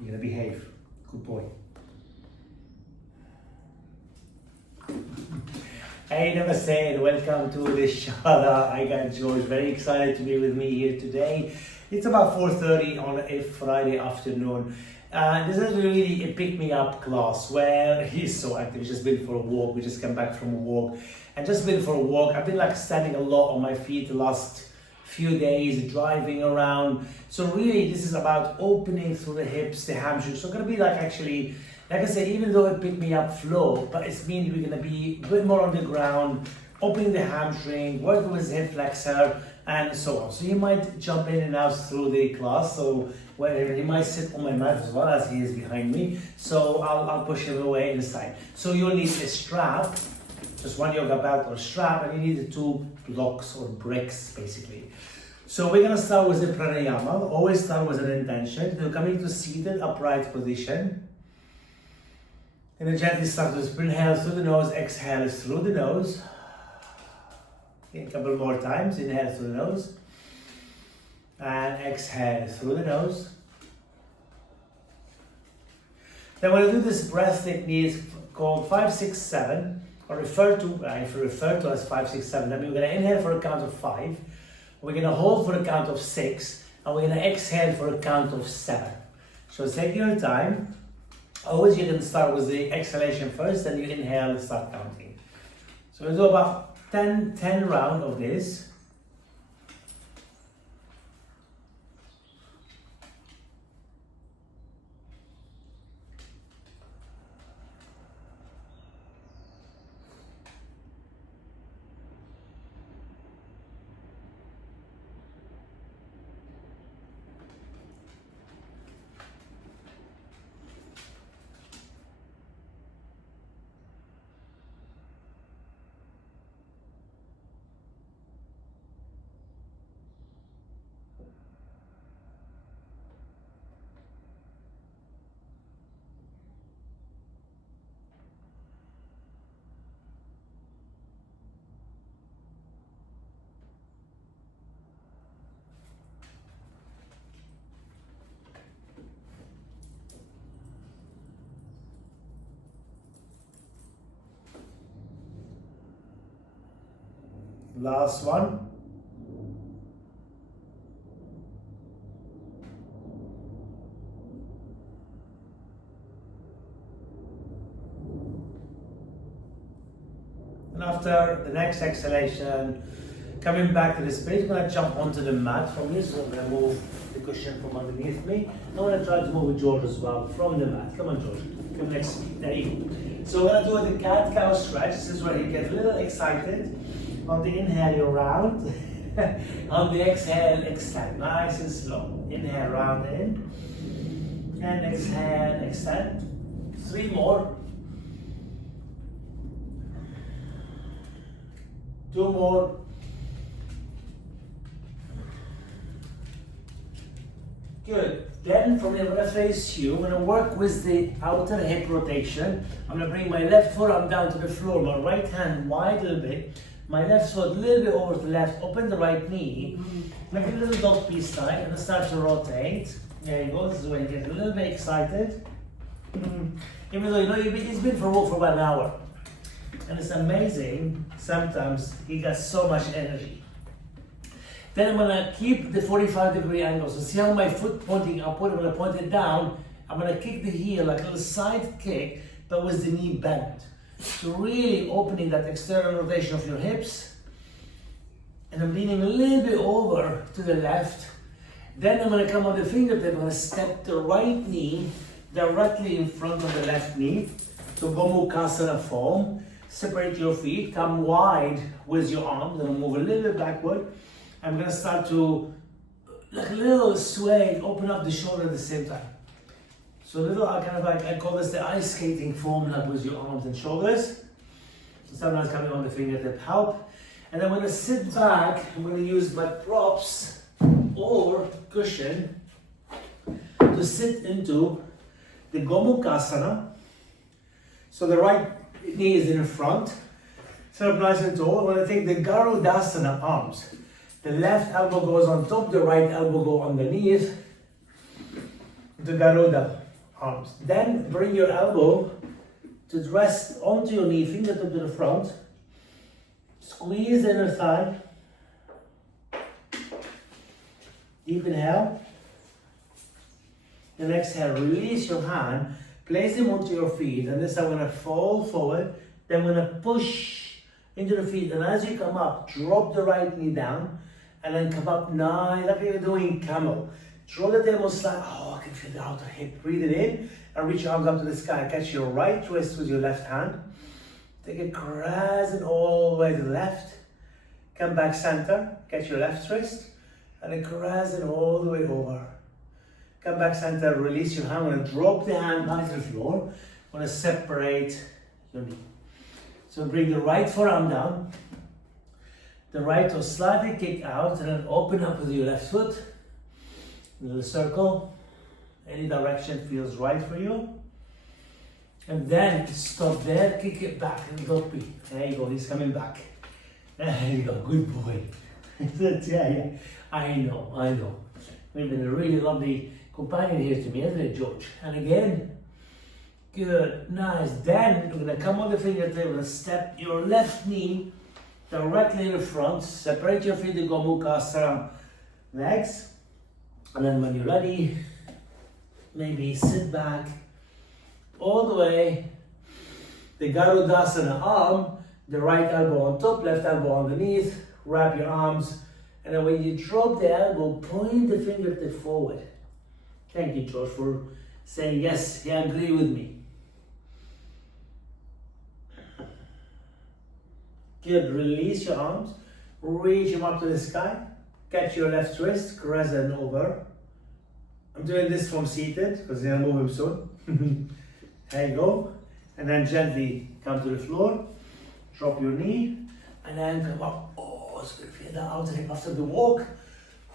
You're gonna behave. Good boy. Hey, namaste and welcome to the Shala. I got George, very excited to be with me here today. It's about 4:30 on a Friday afternoon. This is really a pick-me-up class where he's so active. He's just been for a walk. We just came back from a walk and just been for a walk. I've been like standing a lot on my feet the last few days, driving around. So really this is about opening through the hips, the hamstrings. So it's gonna be like actually, like I said, even though it pick me up flow, but it's means we're gonna be a bit more on the ground, opening the hamstring, working with hip flexor, and so on. So you might jump in and out through the class. So wherever he might sit on my mat as well as he is behind me. So I'll push him away inside. So you'll need a strap, just one yoga belt or strap, and you need the two blocks or bricks basically. So we're gonna start with the pranayama. Always start with an intention. We're coming to seated upright position. And then gently start with inhale through the nose, exhale through the nose. Okay, a couple more times. Inhale through the nose. And exhale through the nose. Then we're going to do this breath technique called 5, 6, 7, or if you refer to as 5, 6, 7, then we're going to inhale for a count of 5. We're going to hold for a count of 6, and we're going to exhale for a count of 7. So take your time. Always you can start with the exhalation first, then you inhale and start counting. So we'll do about 10 rounds of this. Last one. And after the next exhalation, coming back to the space, I'm going to jump onto the mat from here. So I'm going to move the cushion from underneath me. I'm going to try to move with George as well from the mat. Come on, George. Come next to me. There you go. So we're going to do the cat-cow stretch. This is where you get a little excited. On the inhale, you're round. On the exhale, extend. Nice and slow. Inhale, round in. And exhale, extend. 3 more. 2 more. Good. Then from here, I'm going to face you. I'm going to work with the outer hip rotation. I'm going to bring my left forearm down to the floor, my right hand wide a little bit. My left foot a little bit over to the left, open the right knee, make a little dog peace sign, and start to rotate. There you go, this is when you get a little bit excited. Even though you know he's been for a walk for about an hour. And it's amazing, sometimes he got so much energy. Then I'm gonna keep the 45-degree angle. So see how my foot pointing upward, I'm gonna point it down. I'm gonna kick the heel like a little side kick, but with the knee bent. So really opening that external rotation of your hips. And I'm leaning a little bit over to the left. Then I'm going to come on the fingertip. I'm going to step the right knee directly in front of the left knee. So Gomukhasana form. Separate your feet. Come wide with your arms. And move a little bit backward. I'm going to start to, like a little sway, open up the shoulder at the same time. So a little, I call this the ice skating form, like with your arms and shoulders. So sometimes coming on the fingertip help. And I'm going to sit back. I'm going to use my props or cushion to sit into the Gomukhasana. So the right knee is in front. Sit up nice and tall. I'm going to take the Garudasana arms. The left elbow goes on top, the right elbow goes underneath. The Garuda. arms. Then bring your elbow to rest onto your knee, fingertip to the front. Squeeze the inner thigh. Deep inhale. Then exhale, release your hand, place them onto your feet, and this time I'm going to fall forward, then I'm going to push into the feet, and as you come up, drop the right knee down, and then come up nice, like you're doing camel. Draw the tailbone slightly, oh, I can feel the outer hip. Breathe it in, and reach your arms up to the sky. Catch your right wrist with your left hand. Take a crescent all the way to the left. Come back center, catch your left wrist, and a crescent all the way over. Come back center, release your hand. I'm going to drop the hand back to the floor. I'm going to separate your knee. So bring the right forearm down. The right toe slightly kick out, and then open up with your left foot. A little circle. Any direction feels right for you. And then stop there, kick it back, and dopey. There you go, he's coming back. There you go, good boy. yeah, I know. You've been a really lovely companion here to me, isn't it, George? And again, good, nice. Then you're gonna come on the fingertip, you're gonna step your left knee directly in the front, separate your feet to go Mukhasana legs. And then when you're ready, maybe sit back all the way, the Garudasana arm, the right elbow on top, left elbow underneath, wrap your arms, and then when you drop the elbow, point the fingertip forward. Thank you, George, for saying yes, you agree with me. Good, release your arms, reach them up to the sky, catch your left wrist, crescent over. I'm doing this from seated, because I'll move him soon. There you go. And then gently come to the floor, drop your knee, and then come up. Oh, it's good. Feel the outer hip after the walk.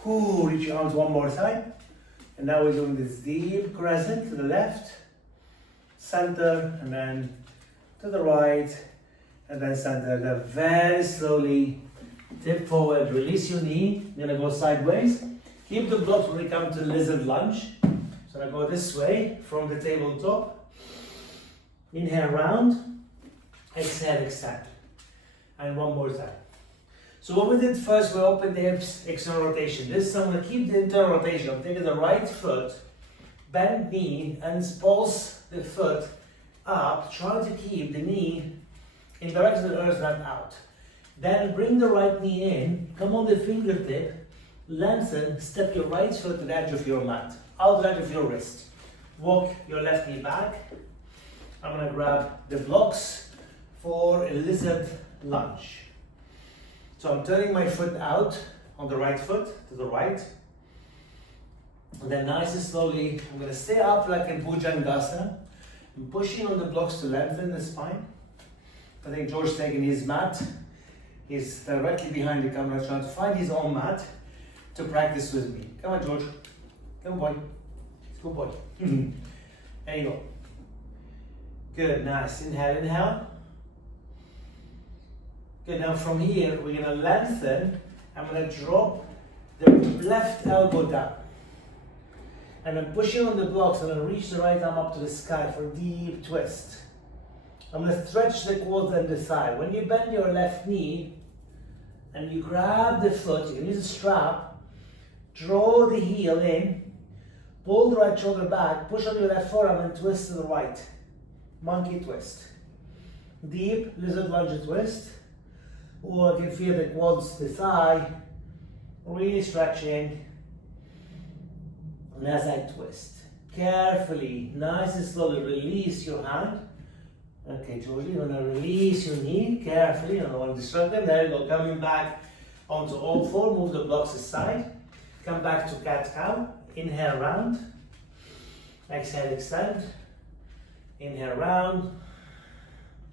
Ooh, reach your arms one more time. And now we're doing this deep crescent to the left, center, and then to the right, and then center. Then very slowly tip forward, release your knee. You're gonna go sideways. Keep the blocks when we come to lizard lunge. So I go this way from the tabletop. Inhale round, exhale, extend. And one more time. So what we did first, we opened the hips, external rotation. This time I'm going to keep the internal rotation. I'm taking the right foot, bend knee, and pulse the foot up, trying to keep the knee in direction of the earth, not out. Then bring the right knee in, come on the fingertip, lengthen, step your right foot to the edge of your mat, out the edge of your wrist. Walk your left knee back. I'm going to grab the blocks for a lizard lunge. So I'm turning my foot out on the right foot to the right. And then nice and slowly, I'm going to stay up like in Bhujangasana. I'm pushing on the blocks to lengthen the spine. I think George's taking his mat. He's directly behind the camera trying to find his own mat to practice with me. Come on, George. Come on, boy. Good boy. There you go. Good, nice. Inhale, inhale. Good, now from here, we're gonna lengthen. I'm gonna drop the left elbow down. And I'm pushing on the blocks, and I'm gonna reach the right arm up to the sky for a deep twist. I'm gonna stretch the quads and the thigh. When you bend your left knee, and you grab the foot, you can use a strap, draw the heel in, pull the right shoulder back, push on your left forearm and twist to the right. Monkey twist. Deep lizard lunge twist. Or you can feel the quads, the thigh, really stretching. And as I twist, carefully, nice and slowly release your hand. Okay, Georgie, you're gonna release your knee carefully. You don't want to disrupt them. There you go, coming back onto all four. Move the blocks aside. Come back to cat-cow. Inhale round. Exhale, extend. Inhale round.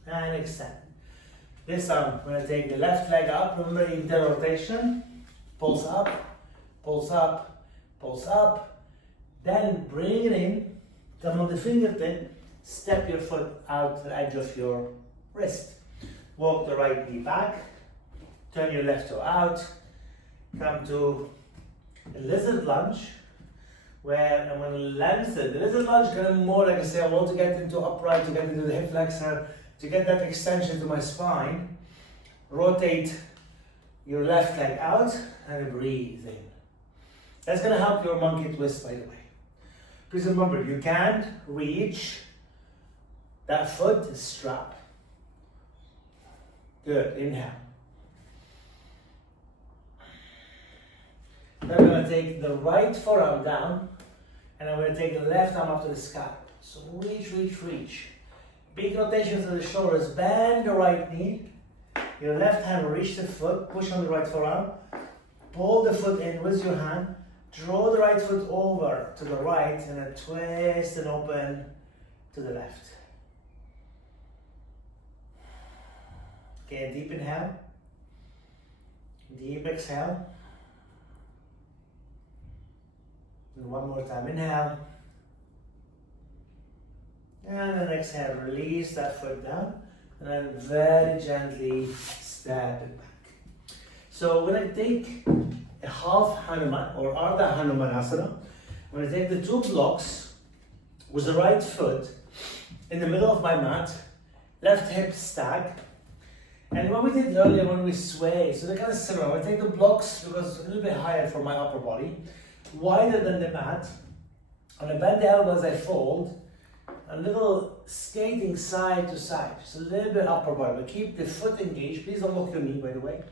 And extend. This time, I'm going to take the left leg up. Remember, internal rotation. Pulse up, pulse up, pulse up. Then bring it in. Come on the fingertip. Step your foot out to the edge of your wrist. Walk the right knee back. Turn your left toe out. Come to a lizard lunge. where I'm going to lengthen. The little lunge kind of more, like I say, I want to get into upright, to get into the hip flexor, to get that extension to my spine. Rotate your left leg out and breathe in. That's going to help your monkey twist, by the way. Please remember, you can't reach that foot strap. Good, inhale. Then I'm going to take the right forearm down, and I'm going to take the left arm up to the sky. So reach, reach, reach. Big rotation through the shoulders, bend the right knee. Your left hand reach the foot, push on the right forearm. Pull the foot in with your hand. Draw the right foot over to the right, and then twist and open to the left. Okay, deep inhale. Deep exhale. And one more time, inhale. And then exhale, release that foot down. And then very gently step it back. So when I take a half Hanuman or Ardha Hanumanasana, I'm going to take the two blocks with the right foot in the middle of my mat, left hip stack. And what we did earlier when we sway, so they're kind of similar. I take the blocks because it's a little bit higher for my upper body, wider than the mat. I'm going to bend the elbows as I fold, a little skating side to side, just a little bit upper body, but keep the foot engaged. Please don't look at me, by the way.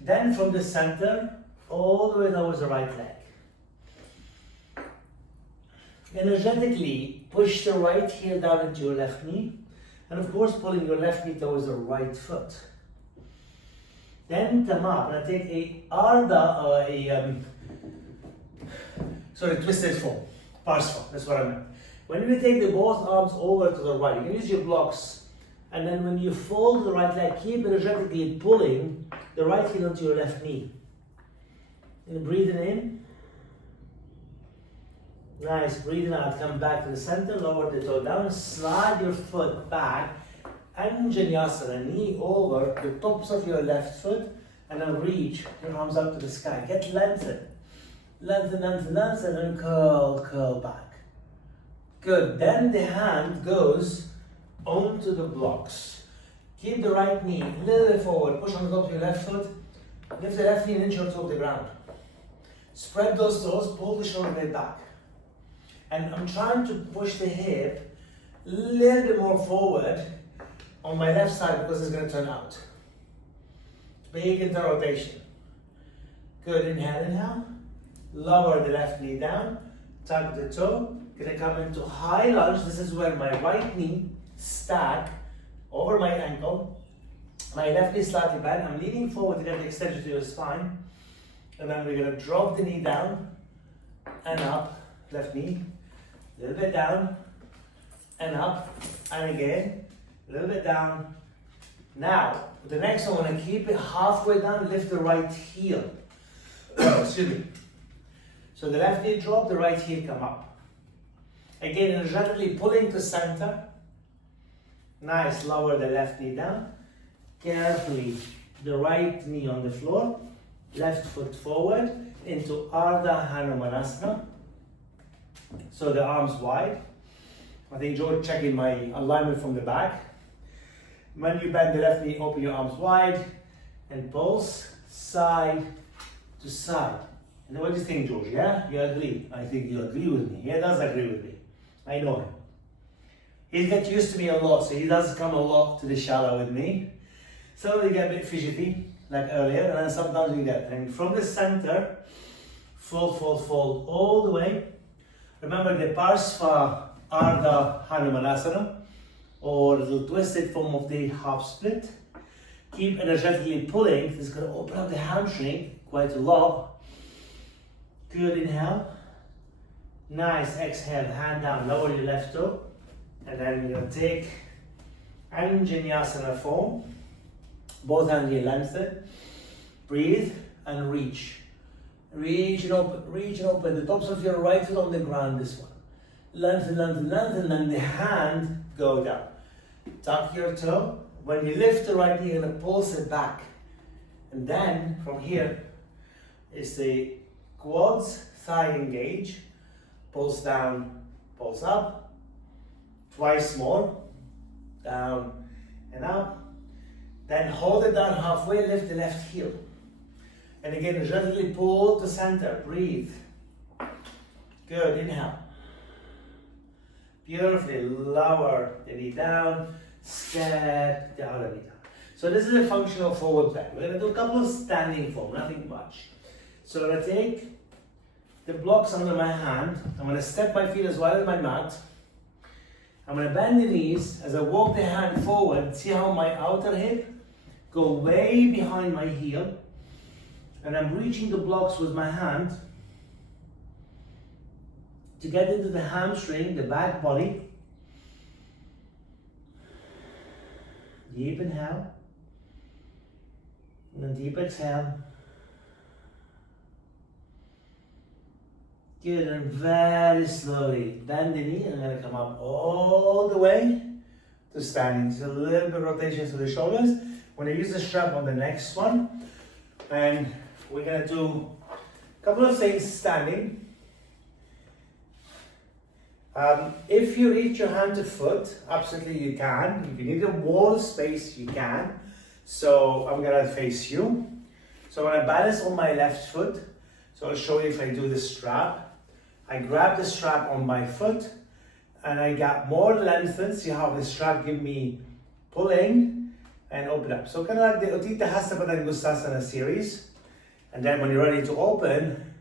Then from the center, all the way towards the right leg. Energetically push the right heel down into your left knee, and of course pulling your left knee towards the right foot. Then come up, and I take a Ardha or twisted form, Parsva, that's what I meant. When you take the both arms over to the right, you can use your blocks, and then when you fold the right leg, keep energetically pulling the right heel onto your left knee. And breathing in. Nice, breathing out, come back to the center, lower the toe down, slide your foot back, Anjaneyasana, knee over the tops of your left foot, and then reach your arms up to the sky. Get lengthened. Lengthen, lengthen, lengthen, and curl, curl back. Good, then the hand goes onto the blocks. Keep the right knee a little bit forward, push on the top of your left foot, lift the left knee an inch or two off the ground. Spread those toes, pull the shoulder blade back. And I'm trying to push the hip a little bit more forward on my left side because it's going to turn out. Big into rotation. Good, inhale, inhale. Lower the left knee down, tuck the toe. Gonna come into high lunge. This is where my right knee stack over my ankle. My left knee slightly bent. I'm leaning forward to get the extension to your spine. And then we're gonna drop the knee down and up. Left knee, a little bit down and up. And again, a little bit down. Now, the next one, I'm gonna keep it halfway down, lift the right heel. Excuse me. So the left knee drop, the right heel come up. Again, energetically pulling to center. Nice, lower the left knee down. Carefully, the right knee on the floor. Left foot forward into Ardha Hanumanasana. So the arms wide. I think George checking my alignment from the back. When you bend the left knee, open your arms wide and pulse side to side. And what do you think, George? Yeah? You agree? I think you agree with me. He does agree with me. I know him. He gets used to me a lot, so he does come a lot to the shallow with me. So we get a bit fidgety, like earlier, and then sometimes we get. And from the center, fold, fold, fold all the way. Remember the Parsva Ardha Hanumanasana, or the twisted form of the half split. Keep energetically pulling. This is going to open up the hamstring quite a lot. Good, inhale. Nice, exhale, hand down, lower your left toe. And then you're going to take Anjaneyasana form. Both hands here lengthen. Breathe and reach. Reach and open, reach and open. The tops of your right foot on the ground, this one. Lengthen, lengthen, lengthen, and then the hand go down. Tuck your toe. When you lift the right knee, you're going to pulse it back. And then from here is the quads, thigh engage. pulse down, pulse up, twice more, down and up. Then hold it down halfway, lift the left heel. And again, gently pull to center, breathe. Good, inhale. Beautifully, lower the knee down, step the other knee down. So this is a functional forward bend. We're gonna do a couple of standing form, nothing much. So I'm gonna take the blocks under my hand. I'm gonna step my feet as wide as my mat. I'm gonna bend the knees as I walk the hand forward. See how my outer hip go way behind my heel. And I'm reaching the blocks with my hand to get into the hamstring, the back body. Deep inhale. And then deep exhale. Good, and very slowly bend the knee, and I'm gonna come up all the way to standing. So a little bit of rotation to the shoulders. We're gonna use the strap on the next one. And we're gonna do a couple of things standing. If you reach your hand to foot, absolutely you can. If you need a wall space, you can. So I'm gonna face you. So I'm gonna balance on my left foot. So I'll show you if I do the strap. I grab the strap on my foot and I got more lengthened. See how the strap give me pulling and open up. So kind of like the Utthita Hasta Padangusthasana series. And then when you're ready to open,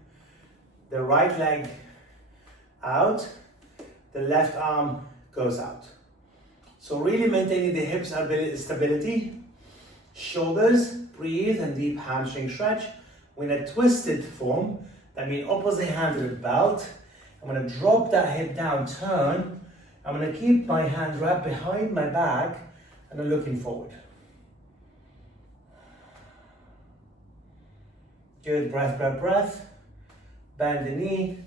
the right leg out, the left arm goes out. So really maintaining the hips stability, shoulders, breathe, and deep hamstring stretch. We're in a twisted form, that means opposite hand to the belt. I'm gonna drop that hip down, turn. I'm gonna keep my hand wrapped behind my back and I'm looking forward. Good, breath, breath, breath. Bend the knee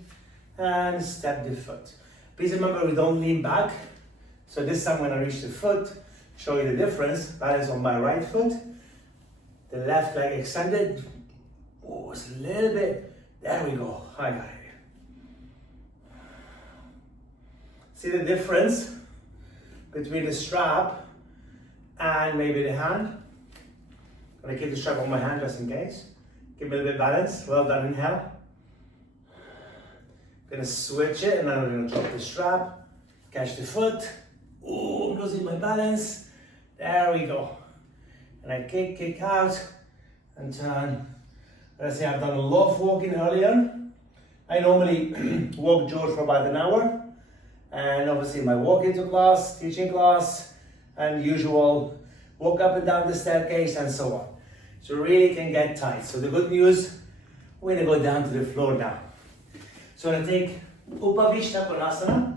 and step the foot. Please remember we don't lean back. So this time when I reach the foot, show you the difference. Balance on my right foot. The left leg extended. Oh, it's a little bit. There we go. I got it. See the difference between the strap and maybe the hand? I'm gonna keep the strap on my hand just in case. Give me a little bit of balance. Well done, inhale. Gonna switch it and then I'm gonna drop the strap, catch the foot. Oh, I'm losing my balance. There we go. And I kick out and turn. Let's say I've done a lot of walking earlier. I normally walk George for about an hour. And obviously my walking to class, teaching class, and usual walk up and down the staircase and so on. So really can get tight. So the good news, we're gonna go down to the floor now. So I'm gonna take Upavishta Konasana.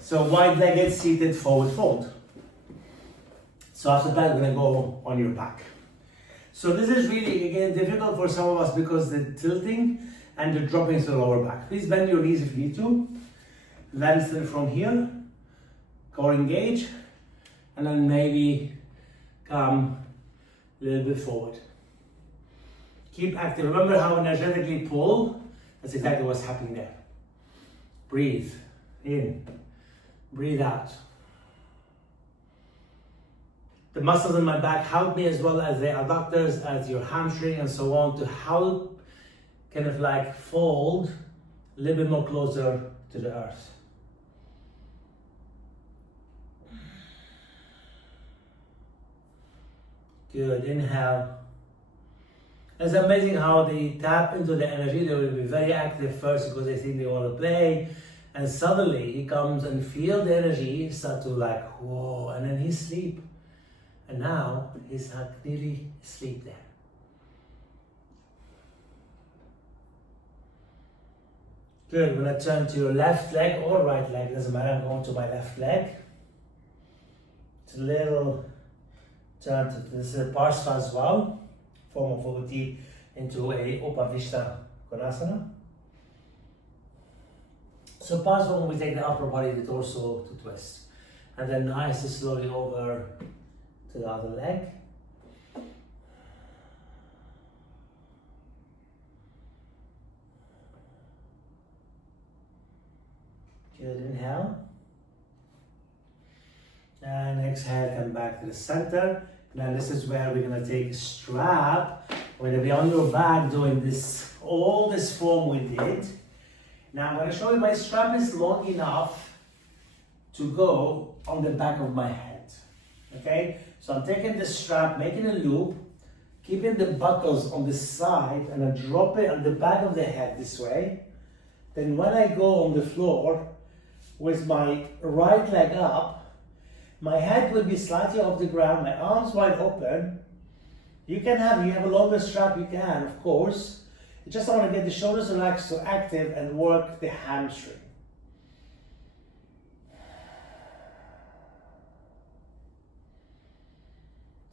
So wide-legged seated forward fold. So after that, we're gonna go on your back. So this is really, again, difficult for some of us because the tilting and the dropping to the lower back. Please bend your knees if you need to. Lengthen from here, core engage, and then maybe come a little bit forward. Keep active. Remember how energetically pull? That's exactly what's happening there. Breathe in, breathe out. The muscles in my back help me as well as the adductors, as your hamstring and so on, to help kind of like fold a little bit more closer to the earth. Good, inhale. It's amazing how they tap into the energy. They will be very active first because they think they want to play. And suddenly he comes and feel the energy, start to like, whoa, and then he sleep. And now he's nearly asleep there. Good, we're gonna turn to your left leg or right leg, doesn't matter, I'm going to my left leg. It's a little turn to this Parsva as well, form of Utti into a Upavishta Konasana. So Parsva, when we take the upper body, the torso to twist. And then nice and slowly over to the other leg. Good, inhale. And exhale, come back to the center. Now this is where we're gonna take a strap. We're gonna be on your back doing this, all this form we did. Now I'm gonna show you my strap is long enough to go on the back of my head. Okay? So I'm taking the strap, making a loop, keeping the buckles on the side, and I drop it on the back of the head this way. Then when I go on the floor with my right leg up, my head will be slightly off the ground, my arms wide open. You have a longer strap, you can, of course. You just want to get the shoulders relaxed, so active, and work the hamstring.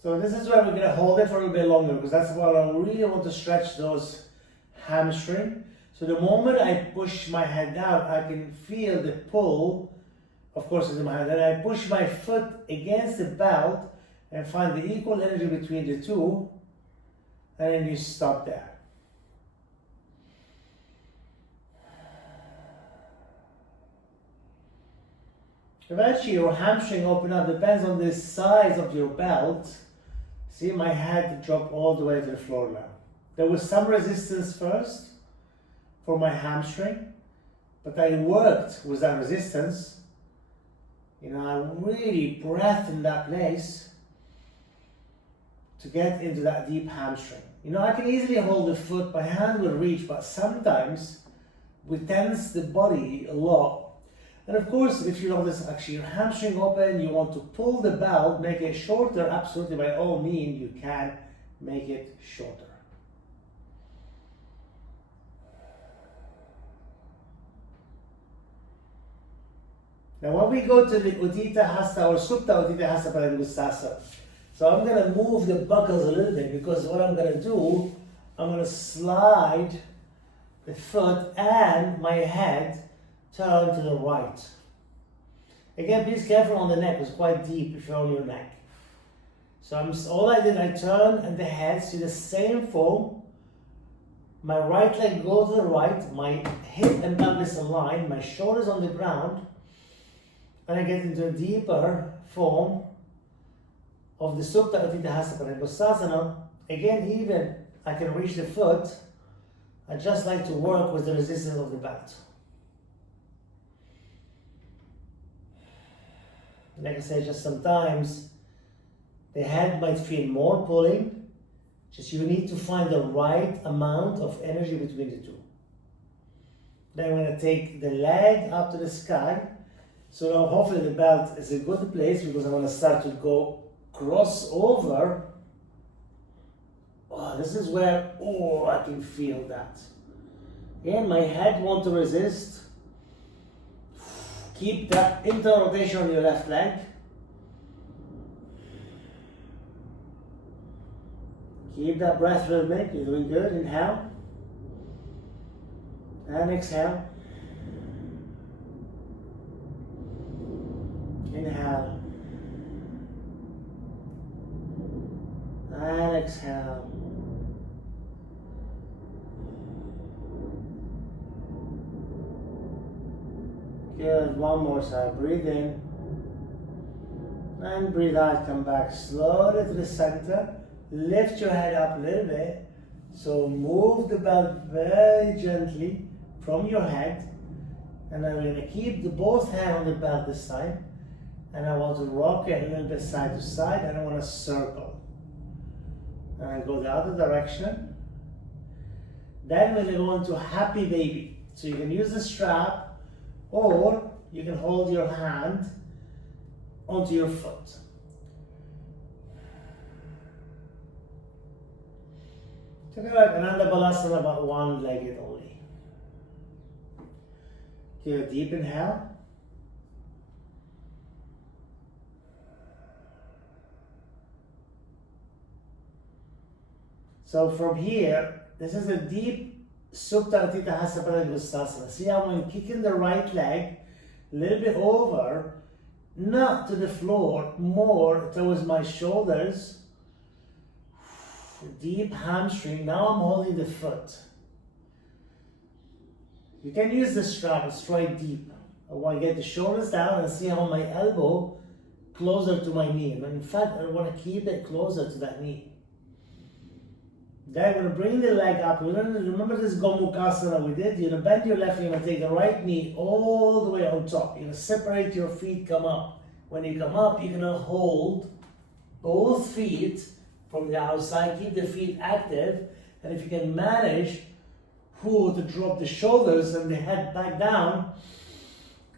So this is where we're going to hold it for a little bit longer, because that's what I really want to stretch those hamstring. So the moment I push my head down, I can feel the pull. Of course, it's in my hand. Then I push my foot against the belt and find the equal energy between the two, and then you stop there. Eventually, your hamstring open up, depends on the size of your belt. See, my head dropped all the way to the floor now. There was some resistance first for my hamstring, but I worked with that resistance. You know, I really breathed in that place to get into that deep hamstring. You know, I can easily hold the foot, my hand will reach, but sometimes we tense the body a lot. And of course, if you notice actually your hamstring open, you want to pull the belt, make it shorter, absolutely by all means, you can make it shorter. Now when we go to the Utthita Hasta or Supta Utthita Hasta Padangusthasana, so I'm going to move the buckles a little bit, because what I'm going to do, I'm going to slide the foot and my head turn to the right. Again, please careful on the neck, it's quite deep if you're on your neck. So all I did, I turn and the head, see the same form. My right leg goes to the right, my hip and pelvis align, my shoulders on the ground, and I get into a deeper form of the Supta Utthita Hasta Padangusthasana. Again, even I can reach the foot. I just like to work with the resistance of the belt. Like I said, just sometimes the head might feel more pulling. Just you need to find the right amount of energy between the two. Then I'm going to take the leg up to the sky. So now hopefully the belt is a good place, because I'm going to start to go cross over. Oh, this is where, I can feel that. Again, my head wants to resist. Keep that internal rotation on your left leg. Keep that breath rhythmic, you're doing good. Inhale. And exhale. Inhale. And exhale. Good, one more side. Breathe in. And breathe out, come back slowly to the center. Lift your head up a little bit. So move the belt very gently from your head. And I'm going to keep both hands on the belt this time. And I want to rock it a little bit side to side, and I want to circle. And I go the other direction. Then we're going to go into happy baby. So you can use the strap, or you can hold your hand onto your foot. Take it like Ananda Balasana, about one-legged only. Take a deep inhale. So from here, this is a deep Supta Utthita Hasta Padangusthasana. See how I'm kicking the right leg a little bit over, not to the floor, more towards my shoulders. Deep hamstring. Now I'm holding the foot. You can use the strap, it's right deep. I want to get the shoulders down and see how my elbow closer to my knee. And in fact, I want to keep it closer to that knee. Then I'm going to bring the leg up. Remember this Gomukhasana we did? You're going to bend your left knee. You're going to take the right knee all the way on top. You're going to separate your feet, come up. When you come up, you're going to hold both feet from the outside. Keep the feet active. And if you can manage to drop the shoulders and the head back down,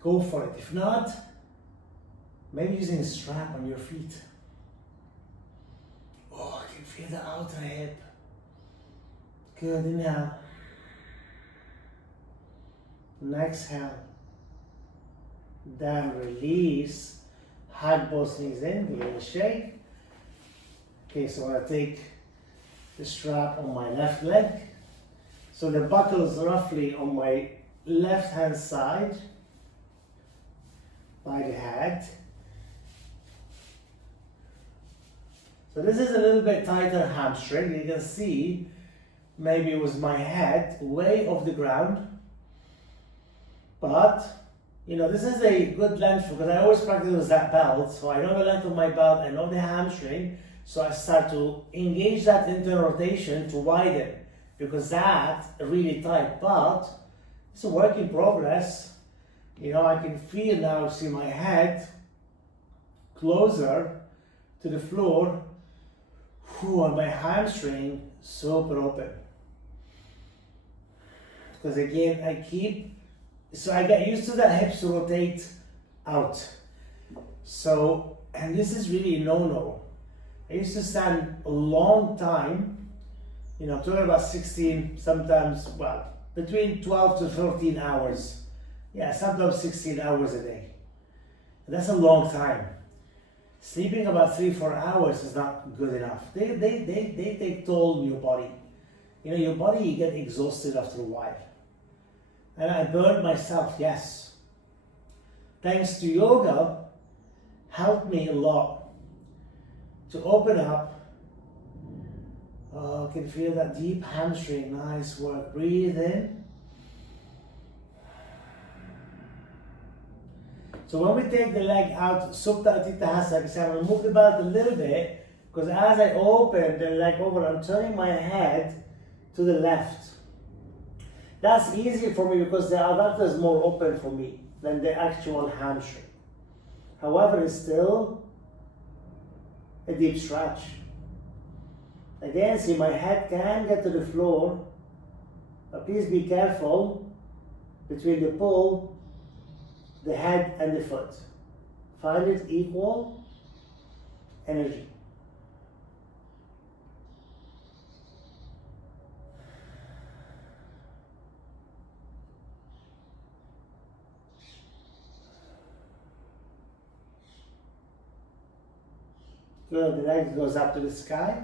go for it. If not, maybe using a strap on your feet. Oh, I can feel the outer hip. Good, inhale. And exhale. Then release. Hug both knees in, give it a shake. Okay, so I'm going to take the strap on my left leg. So the buckle is roughly on my left hand side by the head. So this is a little bit tighter hamstring. You can see maybe it was my head way off the ground. But, this is a good length because I always practice with that belt. So I know the length of my belt, I know the hamstring. So I start to engage that internal rotation to widen because that's really tight. But it's a work in progress. I can feel now, see my head closer to the floor. And my hamstring super open. Because again, I get used to the hips to rotate out. So, and this is really a no-no. I used to stand a long time, talking about 16, sometimes, between 12 to 13 hours. Yeah, sometimes 16 hours a day. And that's a long time. Sleeping about 3-4 hours is not good enough. They take toll on your body. Your body, you get exhausted after a while. And I burned myself, yes. Thanks to yoga, helped me a lot to open up. Oh, I can feel that deep hamstring. Nice work. Breathe in. So when we take the leg out, Supta Atita Hasta, I'm going to move the belt a little bit because as I open the leg over, I'm turning my head to the left. That's easy for me because the adductor is more open for me than the actual hamstring. However, it's still a deep stretch. Again, see my head can get to the floor, but please be careful between the pull, the head and the foot. Find it equal energy. Good, the leg goes up to the sky.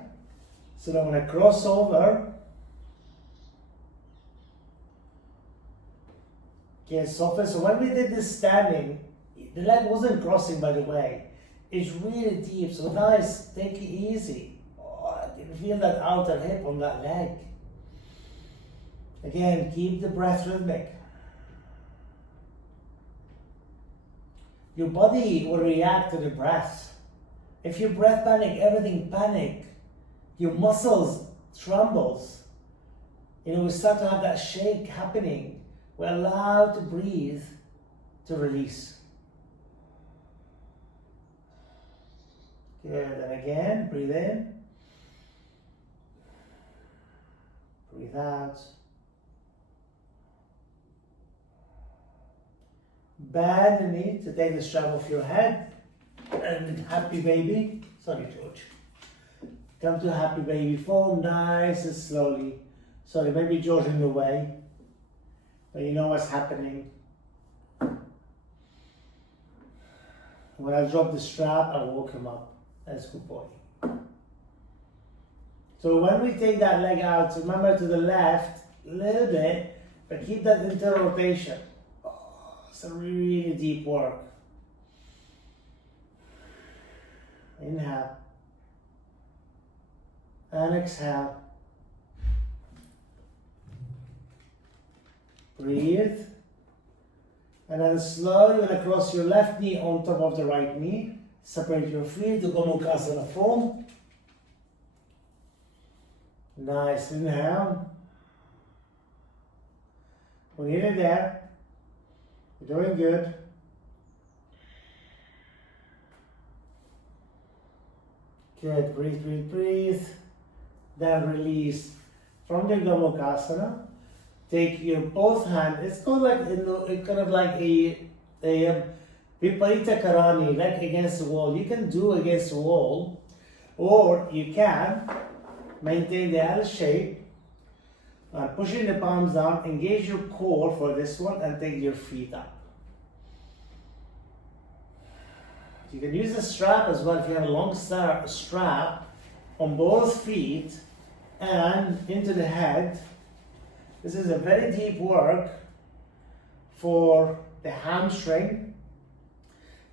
So I'm going to cross over. Okay, soften. So when we did this standing, the leg wasn't crossing, by the way. It's really deep. So nice, take it easy. Oh, I can feel that outer hip on that leg. Again, keep the breath rhythmic. Your body will react to the breath. If you breath panic, everything panic. Your muscles trembles. We start to have that shake happening. We're allowed to breathe to release. Good, and again, breathe in. Breathe out. Bend the knee to take the strap off your head. And happy baby. Sorry, George. Come to happy baby form, nice and slowly. Sorry, maybe George in the way. But you know what's happening. When I drop the strap, I woke him up. That's a good boy. So when we take that leg out, remember to the left a little bit, but keep that internal rotation. Oh, it's a really deep work. Inhale. And exhale. Breathe. And then slowly you're going to cross your left knee on top of the right knee. Separate your feet to Gomukhasana form. Nice inhale. We're nearly there. You're doing good. Good. Breathe, breathe, breathe. Then release from the Gomukhasana. Take your both hands. It's kind of like a Viparita Karani, like against the wall. You can do against the wall, or you can maintain the L shape. Pushing the palms down, engage your core for this one, and take your feet up. You can use the strap as well if you have a long strap on both feet and into the head. This is a very deep work for the hamstring,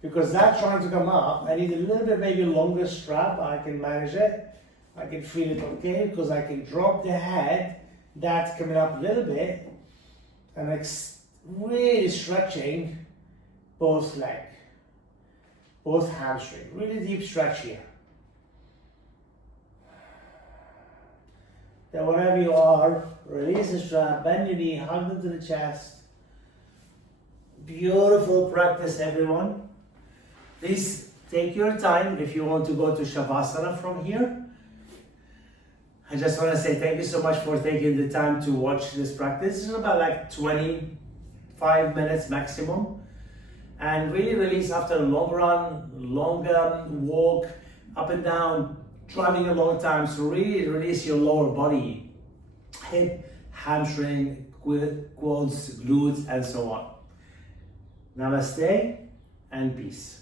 because that's trying to come up. I need a little bit maybe longer strap. I can manage it. I can feel it okay because I can drop the head. That's coming up a little bit, and really stretching both leg, both hamstring. Really deep stretch here. Then wherever you are, release the strap, bend your knee, hug into the chest. Beautiful practice, everyone. Please take your time if you want to go to Shavasana from here. I just want to say thank you so much for taking the time to watch this practice. It's about like 25 minutes maximum. And really release after a long run, long walk, up and down, driving a long time. So really release your lower body, hip, hamstring, quads, glutes, and so on. Namaste and peace.